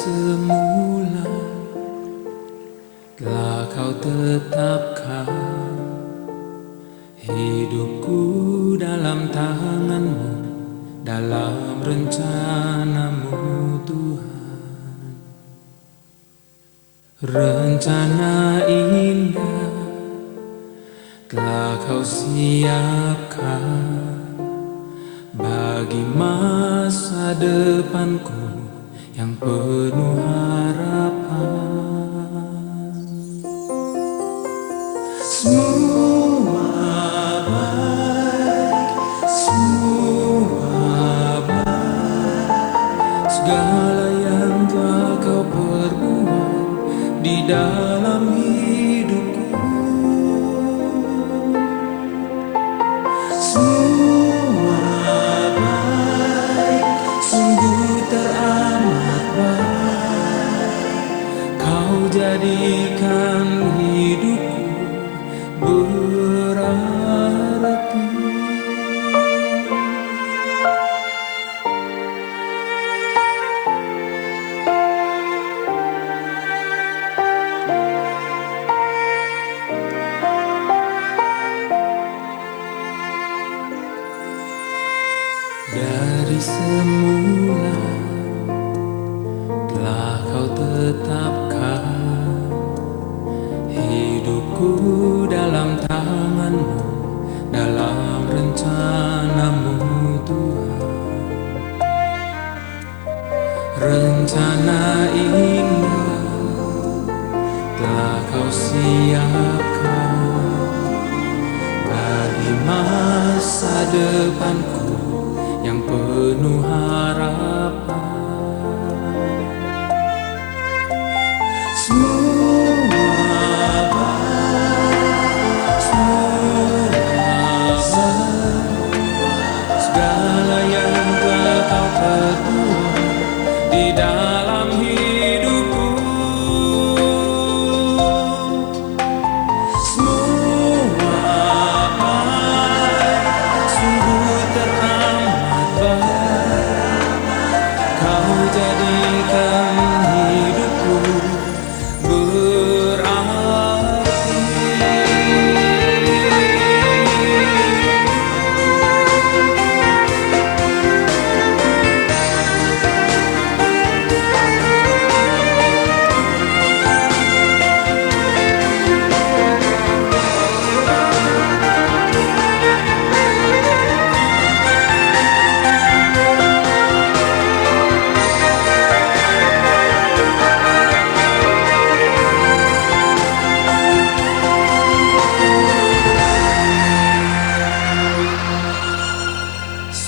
semula telah kau tetapkan hidupku dalam tanganmu, dalam rencanamu Tuhan. Rencana indah telah kau siapkan bagi masa depanku yang penuh harapan. Semua baik, semua baik, segala yang telah kau perbuat di dalam hidupku. Semua baik, sungguh teramat baik, kau jadikan hidupku berarti. Dari semula telah kau tetapkan hidupku dalam tanganmu, dalam rencanamu Tuhan. Rencana indah telah kau siapkan bagi masa depanku yang penuh harapan. Semua baik, semua baik, segala yang telah kau perbuat di dalam hidupku. Semua baik, sungguh teramat baik, kau jadikan hidupku berarti.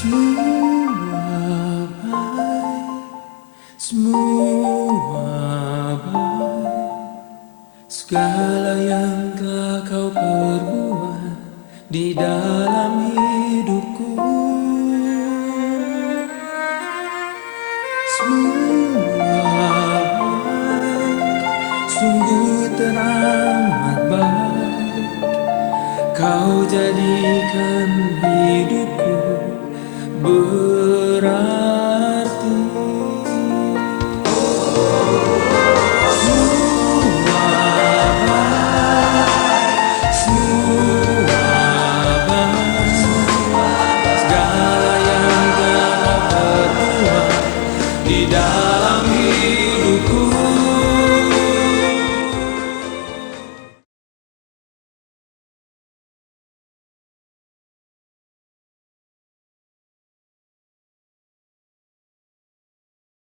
Semua baik, semua baik, segala yang telah kau perbuat di dalam hidupku. Semua baik, sungguh teramat baik, kau jadikan